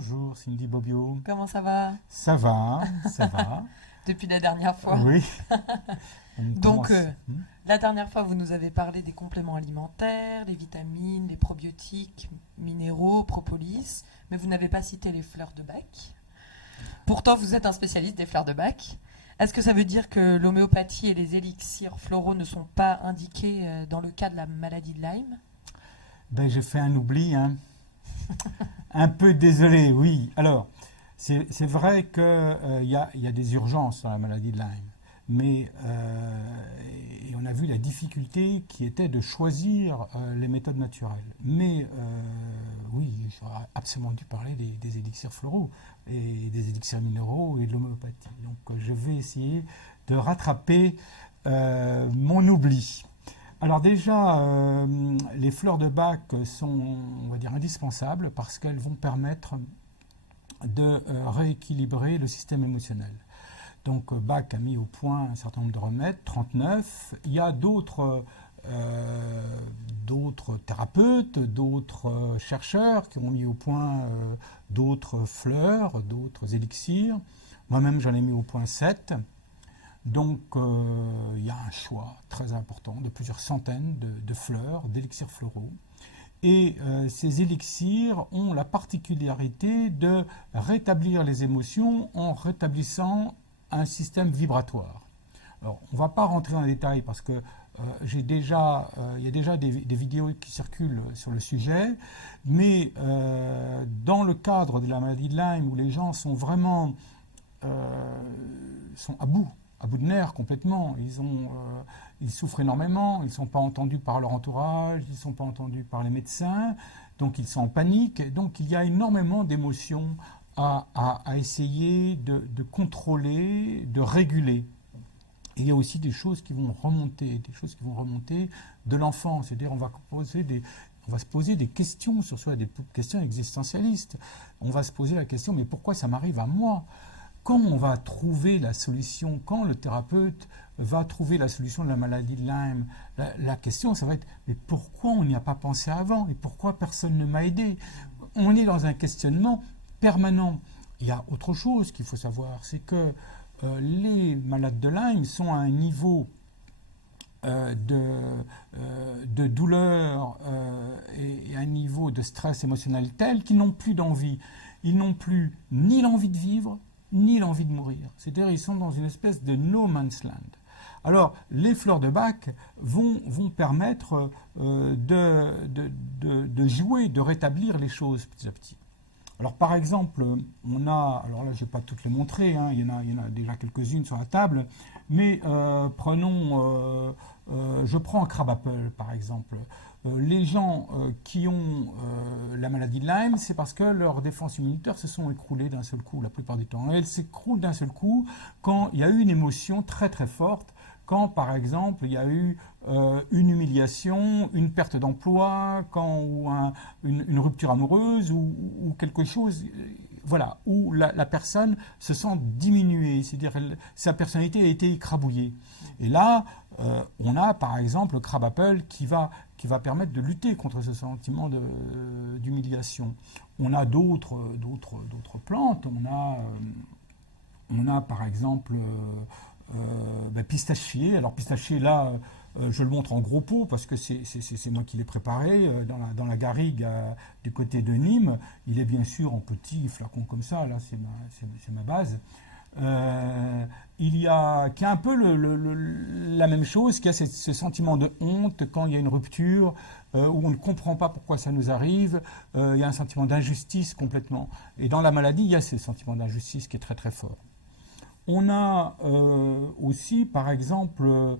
Bonjour Cindy Bobbio. Comment ça va? Ça va, ça va. Depuis la dernière fois. Oui. Donc, la dernière fois, vous nous avez parlé des compléments alimentaires, les vitamines, les probiotiques, minéraux, propolis, mais vous n'avez pas cité les fleurs de Bach. Pourtant, vous êtes un spécialiste des fleurs de Bach. Est-ce que ça veut dire que l'homéopathie et les élixirs floraux ne sont pas indiqués dans le cas de la maladie de Lyme? Ben, j'ai fait un oubli, hein. Un peu désolé, oui. Alors, c'est vrai qu'il y a des urgences dans la maladie de Lyme, mais et on a vu la difficulté qui était de choisir les méthodes naturelles. Mais oui, j'aurais absolument dû parler des élixirs floraux et des élixirs minéraux et de l'homéopathie. Donc je vais essayer de rattraper mon oubli. Alors déjà, les fleurs de Bach sont, on va dire, indispensables parce qu'elles vont permettre de rééquilibrer le système émotionnel. Donc Bach a mis au point un certain nombre de remèdes, 39. Il y a d'autres thérapeutes, d'autres chercheurs qui ont mis au point d'autres fleurs, d'autres élixirs. Moi-même, j'en ai mis au point 7. Donc, il y a un choix très important de plusieurs centaines de fleurs, d'élixirs floraux. Et ces élixirs ont la particularité de rétablir les émotions en rétablissant un système vibratoire. Alors, on ne va pas rentrer dans les détails parce que il y a déjà des vidéos qui circulent sur le sujet, mais dans le cadre de la maladie de Lyme, où les gens sont vraiment sont à bout de nerfs complètement. Ils souffrent énormément, ils ne sont pas entendus par leur entourage, ils ne sont pas entendus par les médecins, donc ils sont en panique. Donc il y a énormément d'émotions à essayer de contrôler, de réguler. Et il y a aussi des choses qui vont remonter, de l'enfance. C'est-à-dire on va se poser des questions sur soi, des questions existentialistes. On va se poser la question, mais pourquoi ça m'arrive à moi ? Quand on va trouver la solution, quand le thérapeute va trouver la solution de la maladie de Lyme, la question, ça va être, mais pourquoi on n'y a pas pensé avant? Et pourquoi personne ne m'a aidé? On est dans un questionnement permanent. Il y a autre chose qu'il faut savoir, c'est que les malades de Lyme sont à un niveau de douleur et un niveau de stress émotionnel tel qu'ils n'ont plus d'envie. Ils n'ont plus ni l'envie de vivre, ni l'envie de mourir. C'est-à-dire ils sont dans une espèce de no man's land. Alors, les fleurs de Bach vont permettre de jouer, de rétablir les choses petit à petit. Alors, par exemple, alors là, je ne vais pas toutes les montrer, hein, il y en a déjà quelques-unes sur la table, mais je prends un crabe apple, par exemple. Les gens qui ont la maladie de Lyme, c'est parce que leurs défenses immunitaires se sont écroulées d'un seul coup, la plupart du temps. Et elles s'écroulent d'un seul coup quand il y a eu une émotion très très forte, quand par exemple il y a eu une humiliation, une perte d'emploi, ou une rupture amoureuse ou quelque chose, voilà, où la personne se sent diminuée, c'est-à-dire sa personnalité a été écrabouillée. Et là, on a par exemple le crabe apple qui va permettre de lutter contre ce sentiment d'humiliation. On a d'autres plantes. On a par exemple pistachier. Alors pistachier, là, je le montre en gros pot parce que c'est moi qui l'ai préparé dans la garrigue du côté de Nîmes. Il est bien sûr en petits flacons comme ça. Là, c'est ma base. Qui a un peu la même chose, qui a ce sentiment de honte quand il y a une rupture, où on ne comprend pas pourquoi ça nous arrive, il y a un sentiment d'injustice complètement. Et dans la maladie, il y a ce sentiment d'injustice qui est très très fort. On a aussi, par exemple,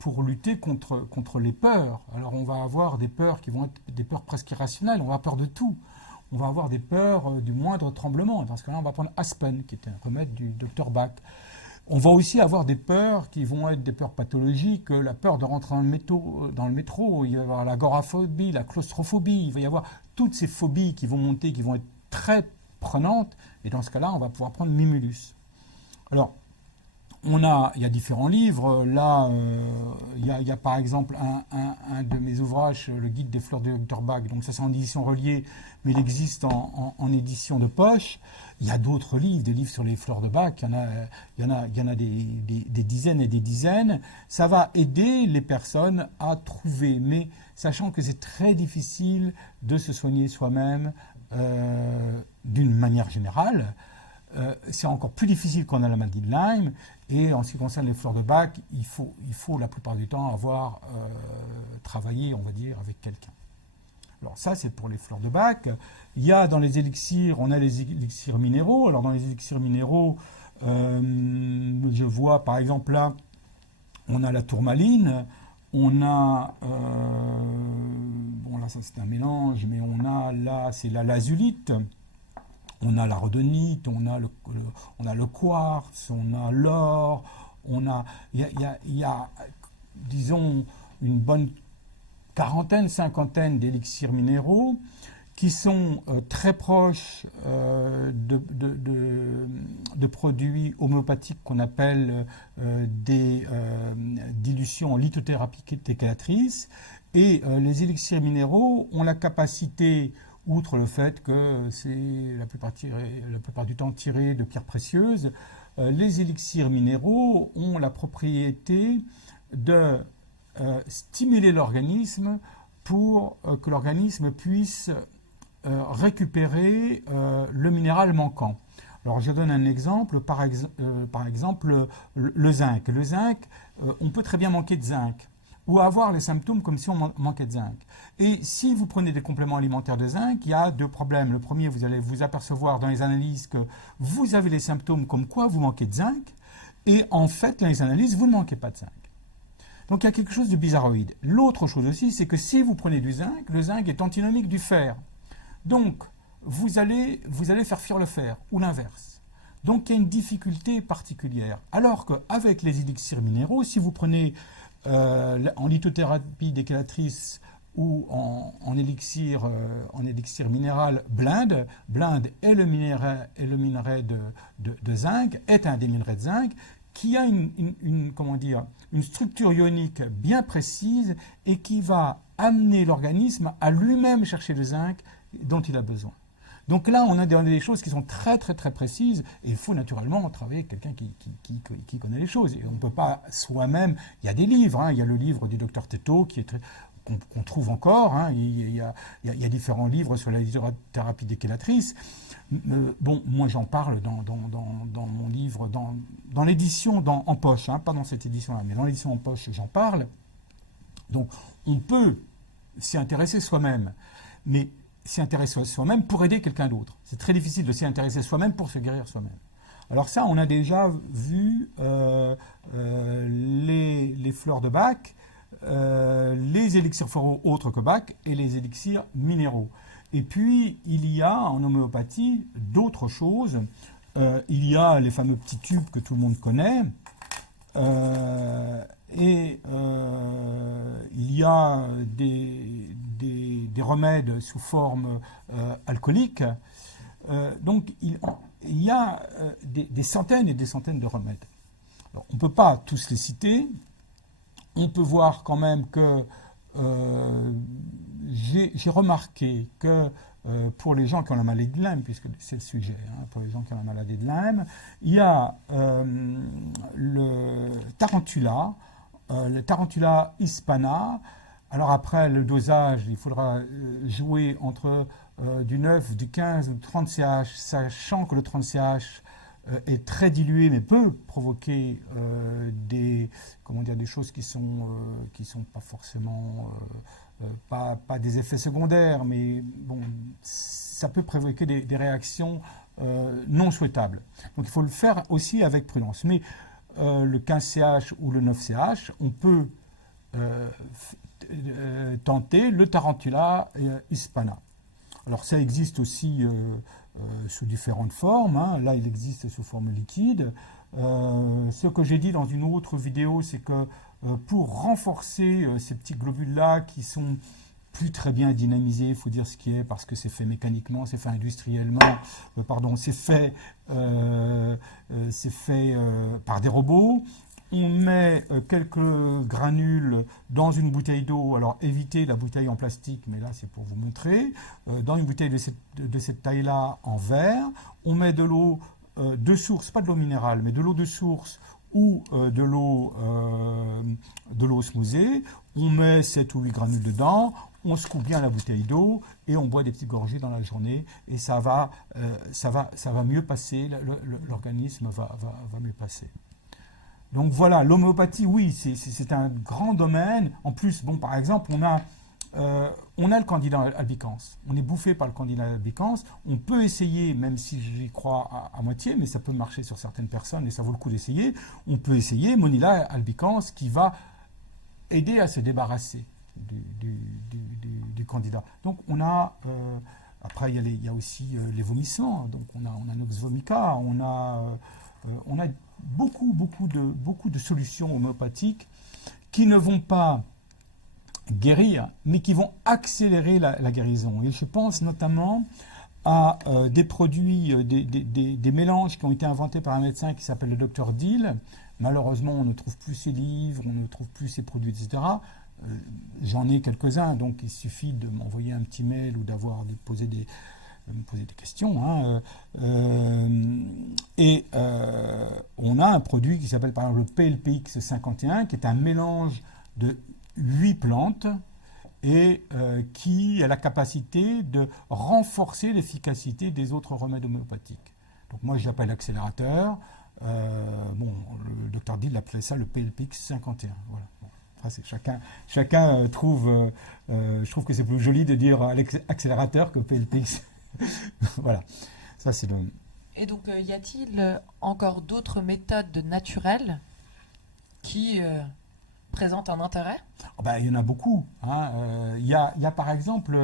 pour lutter contre les peurs, alors on va avoir des peurs qui vont être des peurs presque irrationnelles, on va avoir peur de tout. On va avoir des peurs du moindre tremblement. Dans ce cas-là, on va prendre Aspen, qui est un remède du docteur Bach. On va aussi avoir des peurs qui vont être des peurs pathologiques, la peur de rentrer dans le métro, il va y avoir l'agoraphobie, la claustrophobie, il va y avoir toutes ces phobies qui vont monter, qui vont être très prenantes. Et dans ce cas-là, on va pouvoir prendre Mimulus. Alors, il y a différents livres. Là, il y a par exemple un de mes ouvrages, le guide des fleurs de Dr Bach. Donc ça, c'est en édition reliée, mais il existe en édition de poche. Il y a d'autres livres, des livres sur les fleurs de Bach. Il y en a des dizaines et des dizaines. Ça va aider les personnes à trouver, mais sachant que c'est très difficile de se soigner soi-même d'une manière générale. C'est encore plus difficile quand on a la maladie de Lyme. Et en ce qui concerne les fleurs de Bach, il faut la plupart du temps avoir travaillé, on va dire, avec quelqu'un. Alors ça, c'est pour les fleurs de Bach. Il y a dans les élixirs, on a les élixirs minéraux. Alors dans les élixirs minéraux, je vois par exemple là, on a la tourmaline, on a, bon là ça c'est un mélange, mais on a là, c'est la lazulite, on a la rhodonite, on a le quartz, on a l'or, il y a, disons, une bonne quarantaine, cinquantaine d'élixirs minéraux qui sont très proches de produits homéopathiques qu'on appelle des dilutions en lithothérapie décalatrice. Et les élixirs minéraux ont la capacité, outre le fait que c'est la plupart du temps tiré de pierres précieuses, les élixirs minéraux ont la propriété de stimuler l'organisme pour que l'organisme puisse récupérer le minéral manquant. Alors je donne un exemple, par exemple le zinc. Le zinc, on peut très bien manquer de zinc ou avoir les symptômes comme si on manquait de zinc. Et si vous prenez des compléments alimentaires de zinc, il y a deux problèmes. Le premier, vous allez vous apercevoir dans les analyses que vous avez les symptômes comme quoi vous manquez de zinc, et en fait, dans les analyses, vous ne manquez pas de zinc. Donc il y a quelque chose de bizarroïde. L'autre chose aussi, c'est que si vous prenez du zinc, le zinc est antinomique du fer. Donc vous allez faire fuir le fer, ou l'inverse. Donc il y a une difficulté particulière. Alors qu'avec les élixirs minéraux, si vous prenez en lithothérapie décalatrice ou en élixir minéral blinde est le minerai de zinc, est un des minerais de zinc, qui a une structure ionique bien précise et qui va amener l'organisme à lui-même chercher le zinc dont il a besoin. Donc là, on a des choses qui sont très très très précises, et il faut naturellement travailler avec quelqu'un qui connaît les choses. Et on ne peut pas soi-même. Il y a des livres, il y a le livre du docteur Tetto qu'on trouve encore. Il y a différents livres sur la lithothérapie décalatrice. Bon, moi j'en parle dans mon livre, dans l'édition en poche, pas dans cette édition-là, mais dans l'édition en poche, j'en parle. Donc on peut s'y intéresser soi-même, mais s'y intéresser soi-même pour aider quelqu'un d'autre. C'est très difficile de s'y intéresser soi-même pour se guérir soi-même. Alors ça, on a déjà vu les fleurs de Bach, les élixirs floraux autres que Bach et les élixirs minéraux. Et puis, il y a en homéopathie d'autres choses. Il y a les fameux petits tubes que tout le monde connaît. Il y a des remèdes sous forme alcoolique. Donc, il y a des centaines et des centaines de remèdes. Alors, on ne peut pas tous les citer. On peut voir quand même que j'ai remarqué que pour les gens qui ont la maladie de Lyme, puisque c'est le sujet, pour les gens qui ont la maladie de Lyme, il y a le Tarantula hispana. Alors après, le dosage, il faudra jouer entre du 9, du 15 ou du 30 CH, sachant que le 30 CH est très dilué, mais peut provoquer des choses qui sont pas forcément pas des effets secondaires, mais bon, ça peut provoquer des réactions non souhaitables. Donc il faut le faire aussi avec prudence. Mais le 15 CH ou le 9 CH, on peut tenter le Tarantula hispana. Alors ça existe aussi sous différentes formes. Là, il existe sous forme liquide. Ce que j'ai dit dans une autre vidéo, c'est que pour renforcer ces petits globules-là qui sont plus très bien dynamisé, il faut dire ce qui est, parce que c'est fait mécaniquement, c'est fait industriellement, c'est fait par des robots. On met quelques granules dans une bouteille d'eau. Alors évitez la bouteille en plastique, mais là c'est pour vous montrer. Dans une bouteille de cette taille-là en verre, on met de l'eau de source, pas de l'eau minérale, mais de l'eau de source ou de l'eau osmosée. On met 7 ou 8 granules dedans, on secoue bien la bouteille d'eau et on boit des petites gorgées dans la journée et ça va mieux passer, l'organisme va mieux passer. Donc voilà, l'homéopathie, oui, c'est un grand domaine. En plus, bon, par exemple, on a le candida albicans. On est bouffé par le candida albicans. On peut essayer, même si j'y crois à moitié, mais ça peut marcher sur certaines personnes et ça vaut le coup d'essayer. On peut essayer Monila albicans qui va aider à se débarrasser du candida. Donc on a, après il y a aussi les vomissements. Donc on a Nox vomica, on a beaucoup de solutions homéopathiques qui ne vont pas guérir, mais qui vont accélérer la guérison. Et je pense notamment à des produits, des mélanges qui ont été inventés par un médecin qui s'appelle le Dr Deal. Malheureusement, on ne trouve plus ses livres, on ne trouve plus ses produits, etc. J'en ai quelques-uns, donc il suffit de m'envoyer un petit mail ou me poser des questions. On a un produit qui s'appelle par exemple le PLPX 51, qui est un mélange de 8 plantes et qui a la capacité de renforcer l'efficacité des autres remèdes homéopathiques. Donc moi, je l'appelle accélérateur. Le docteur Dill appelait ça le PLPX 51. Voilà. Bon. Chacun trouve... je trouve que c'est plus joli de dire accélérateur que PLPX. Voilà. Ça, c'est le... Et donc, y a-t-il encore d'autres méthodes naturelles qui présentent un intérêt? Il y en a beaucoup. Il y a par exemple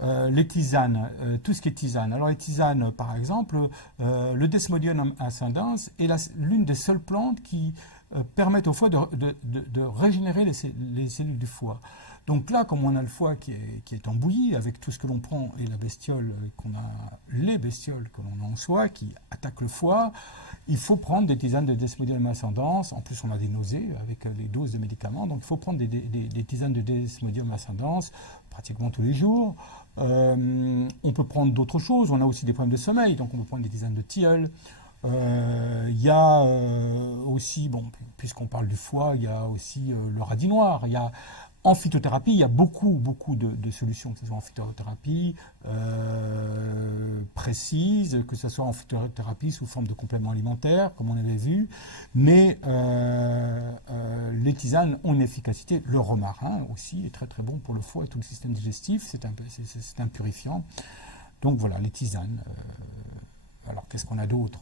les tisanes, tout ce qui est tisane. Alors les tisanes, par exemple, le Desmodium ascendens est l'une des seules plantes qui permettent au foie de régénérer les cellules du foie. Donc là, comme on a le foie qui est en bouillie avec tout ce que l'on prend et la bestiole les bestioles que l'on a en soi qui attaquent le foie, il faut prendre des tisanes de Desmodium ascendens. En plus, on a des nausées avec les doses de médicaments, donc il faut prendre des tisanes de Desmodium ascendens pratiquement tous les jours. On peut prendre d'autres choses. On a aussi des problèmes de sommeil, donc on peut prendre des tisanes de tilleul. Il y a aussi, puisqu'on parle du foie, il y a aussi le radis noir. En phytothérapie, il y a beaucoup de solutions, que ce soit en phytothérapie précise, que ce soit en phytothérapie sous forme de compléments alimentaires, comme on avait vu. Mais les tisanes ont une efficacité. Le romarin aussi est très très bon pour le foie et tout le système digestif. C'est un purifiant. Donc voilà, les tisanes. Alors qu'est-ce qu'on a d'autre?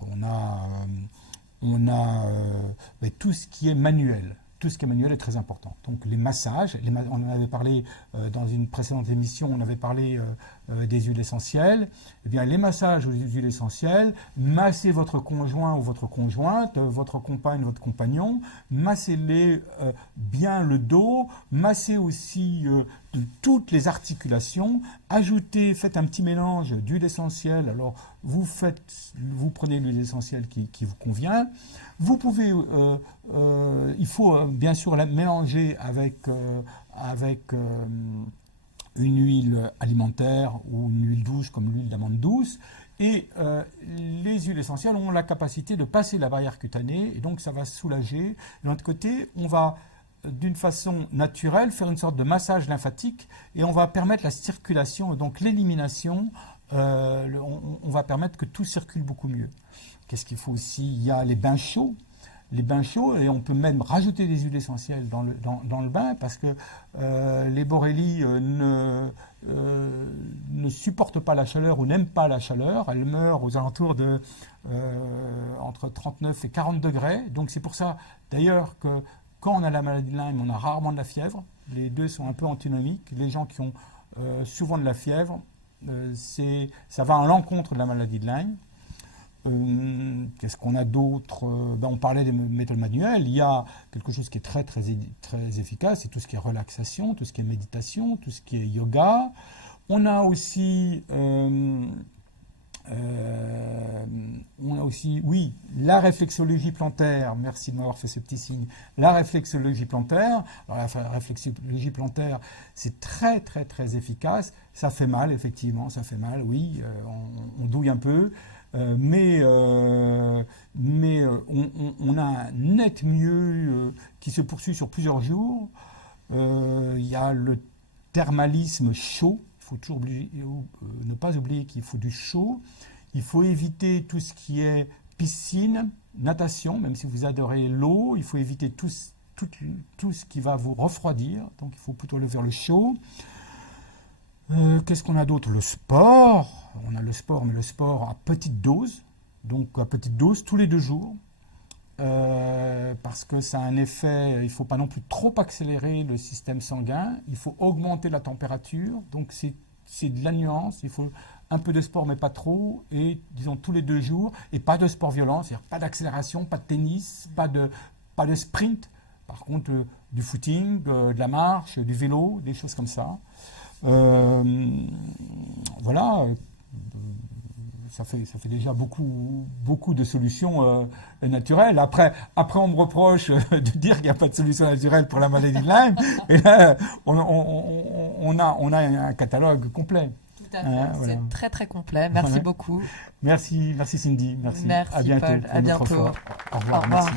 On a tout ce qui est manuel. Tout ce qui est manuel est très important. Donc les massages, on en avait parlé dans une précédente émission, on avait parlé des huiles essentielles. Eh bien, les massages aux huiles essentielles, massez votre conjoint ou votre conjointe, votre compagne, votre compagnon, massez-les bien le dos, massez aussi toutes les articulations, faites un petit mélange d'huile essentielle. Alors, vous prenez l'huile essentielle qui vous convient. Vous pouvez, il faut bien sûr la mélanger avec une huile alimentaire ou une huile douce comme l'huile d'amande douce. Et les huiles essentielles ont la capacité de passer la barrière cutanée et donc ça va soulager. De l'autre côté, on va d'une façon naturelle faire une sorte de massage lymphatique et on va permettre la circulation, donc l'élimination. On va permettre que tout circule beaucoup mieux. Qu'est-ce qu'il faut aussi? Il y a les bains chauds. Les bains chauds, et on peut même rajouter des huiles essentielles dans le bain parce que les borrélies ne supportent pas la chaleur ou n'aiment pas la chaleur. Elles meurent aux alentours de entre 39 et 40 degrés. Donc c'est pour ça d'ailleurs que quand on a la maladie de Lyme, on a rarement de la fièvre. Les deux sont un peu antinomiques. Les gens qui ont souvent de la fièvre, ça va à l'encontre de la maladie de Lyme. Qu'est-ce qu'on a d'autre? On parlait des méthodes manuelles. Il y a quelque chose qui est très, très, très efficace, c'est tout ce qui est relaxation, tout ce qui est méditation, tout ce qui est yoga. On a aussi, oui, la réflexologie plantaire. Merci de m'avoir fait ce petit signe. La réflexologie plantaire. Alors, la réflexologie plantaire, c'est très, très, très efficace. Ça fait mal, effectivement, ça fait mal, oui. On douille un peu. Mais on a un net mieux qui se poursuit sur plusieurs jours. Il y a le thermalisme chaud. Il faut toujours ne pas oublier qu'il faut du chaud. Il faut éviter tout ce qui est piscine, natation, même si vous adorez l'eau. Il faut éviter tout ce qui va vous refroidir. Donc il faut plutôt aller vers le chaud. Qu'est-ce qu'on a d'autre? Le sport. On a le sport, mais le sport à petite dose. Donc à petite dose tous les 2 jours. Parce que ça a un effet, il ne faut pas non plus trop accélérer le système sanguin. Il faut augmenter la température. Donc c'est de la nuance. Il faut un peu de sport, mais pas trop. Et disons tous les 2 jours. Et pas de sport violent, c'est-à-dire pas d'accélération, pas de tennis, pas de sprint. Par contre, du footing, de la marche, du vélo, des choses comme ça. Voilà, ça fait déjà beaucoup de solutions naturelles. Après, on me reproche de dire qu'il n'y a pas de solution naturelle pour la maladie de Lyme. Et là, on a un catalogue complet. Tout à fait. Voilà. C'est très très complet. Merci beaucoup. Merci Cindy. Merci. Merci à bientôt. Paul. À bientôt. Au revoir. Merci.